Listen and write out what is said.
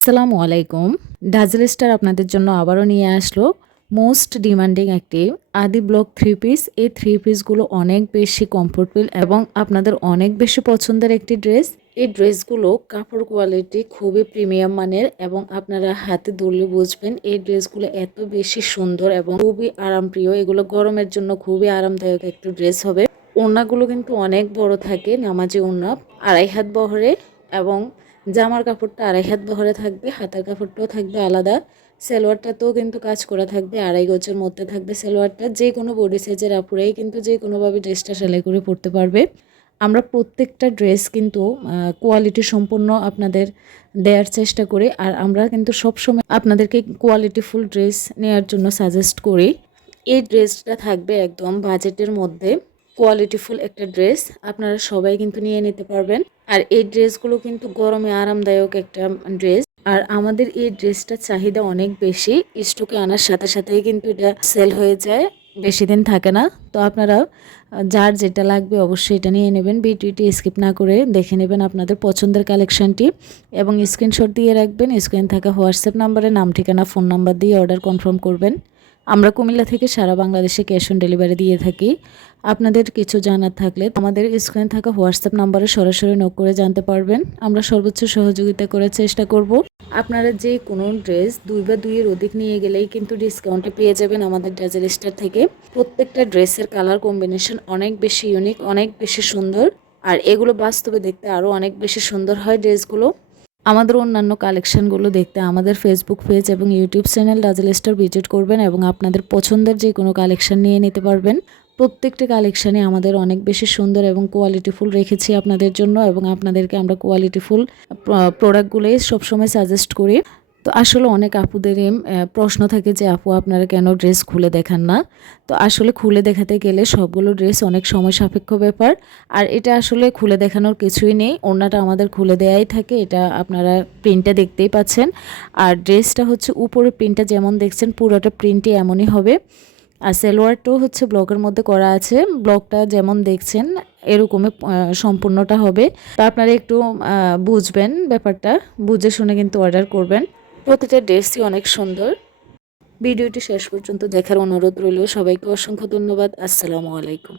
আসসালামু আলাইকুম। Dazzle star আপনাদের জন্য আবারও নিয়ে আসলো মোস্ট ডিমান্ডিং একটি আদি ব্লক থ্রি পিস এই থ্রি পিসগুলো অনেক বেশি কমফোর্টেবল এবং আপনাদের অনেক বেশি পছন্দের একটি ড্রেস এই ড্রেসগুলো কাপড় কোয়ালিটি খুবই প্রিমিয়াম মানের এবং আপনারা হাতে ধরলে বুঝবেন এই ড্রেসগুলো এত বেশি সুন্দর এবং খুবই আরামপ্রিয় এগুলো গরমের জন্য খুবই আরামদায়ক একটি ড্রেস হবে। ওড়নাগুলো কিন্তু অনেক বড় থাকে, নামাজি ওড়না, আড়াই হাত বহরে এবং জামার কাপড়টা আড়াই হাত বহরে থাকবে, হাতার কাপড়টাও থাকবে আলাদা। সালোয়ারটাতেও কিন্তু কাজ করা থাকবে, আড়াই গজের মধ্যে থাকবে সালোয়ারটা। যে কোনো বডি সাইজের আপুরাই কিন্তু যে কোনোভাবে ড্রেসটা সেলাই করে পরতে পারবে। আমরা প্রত্যেকটা ড্রেস কিন্তু কোয়ালিটি সম্পূর্ণ আপনাদের দেওয়ার চেষ্টা করি। আর আমরা কিন্তু সবসময় আপনাদেরকে কোয়ালিটিফুল ড্রেস নেওয়ার জন্য সাজেস্ট করি। এই ড্রেসটা থাকবে একদম বাজেটের মধ্যে। কোয়ালিটিফুল একটা ড্রেস আপনারা সবাই কিন্তু নিয়ে নিতে পারবেন। আর এই ড্রেসগুলো কিন্তু গরমে আরামদায়ক একটা ড্রেস আর আমাদের এই ড্রেসটার চাহিদা অনেক বেশি। স্টকে আনার সাথে সাথেই কিন্তু এটা সেল হয়ে যায়। বেশি দিন থাকে না। তো আপনারা যার যেটা লাগবে অবশ্যই এটা নিয়ে নেবেন। ভিডিওটি স্কিপ না করে দেখে নেবেন আপনাদের পছন্দের কালেকশনটি এবং স্ক্রিনশট দিয়ে রাখবেন। স্ক্রিন থাকা হোয়াটসঅ্যাপ নাম্বারে নাম, ঠিকানা ফোন নাম্বার দিয়ে অর্ডার কনফার্ম করবেন। আমরা কুমিল্লা থেকে সারা বাংলাদেশে ক্যাশ অন ডেলিভারি দিয়ে থাকি। আপনাদের কিছু জানার থাকলে আমাদের স্ক্রিনে থাকা হোয়াটসঅ্যাপ নাম্বারে সরাসরি নক করে জানতে পারবেন। আমরা সর্বোচ্চ সহযোগিতা করার চেষ্টা করব। আপনারা যে কোনো ড্রেস দুই বা দুইয়ের অধিক নিয়ে গেলেই কিন্তু ডিসকাউন্টে পেয়ে যাবেন আমাদের ডাজেল স্টার থেকে। প্রত্যেকটা ড্রেসের কালার কম্বিনেশন অনেক বেশি ইউনিক অনেক বেশি সুন্দর। আর এগুলো বাস্তবে দেখতে আরও অনেক বেশি সুন্দর হয় ড্রেসগুলো। আমাদের অন্যান্য কালেকশানগুলো দেখতে আমাদের ফেসবুক পেজ এবং ইউটিউব চ্যানেল ডাজেলিস্টার ভিজিট করবেন এবং আপনাদের পছন্দের যে কোনো কালেকশান নিয়ে নিতে পারবেন। প্রত্যেকটি কালেকশানে আমাদের অনেক বেশি সুন্দর এবং কোয়ালিটিফুল রেখেছি আপনাদের জন্য এবং আপনাদেরকে আমরা কোয়ালিটিফুল প্রোডাক্টগুলোই সবসময় সাজেস্ট করি। তো আসলে অনেক আপুদেরই প্রশ্ন থাকে যে, আপু, আপনারা কেন ড্রেস খুলে দেখান না? তো আসলে খুলে দেখাতে গেলে সবগুলো ড্রেস অনেক সময় সাপেক্ষ ব্যাপার। আর এটা আসলে খুলে দেখানোর কিছুই নেই। ওড়নাটা আমাদের খুলে দেয়াই থাকে। এটা আপনারা প্রিন্টটা দেখতেই পাচ্ছেন। আর ড্রেসটা হচ্ছে উপরে প্রিন্টটা যেমন দেখছেন, পুরোটা প্রিন্টই এমনই হবে। আর সেলোয়ারটাও হচ্ছে ব্লকের মধ্যে করা আছে। ব্লকটা যেমন দেখছেন, এরকমই সম্পূর্ণটা হবে। তা আপনারা একটু বুঝবেন ব্যাপারটা। বুঝে শুনে কিন্তু অর্ডার করবেন। প্রতিটা ড্রেসই অনেক সুন্দর। ভিডিওটি শেষ পর্যন্ত দেখার অনুরোধ রইল। সবাইকে অসংখ্য ধন্যবাদ। আসসালামু আলাইকুম।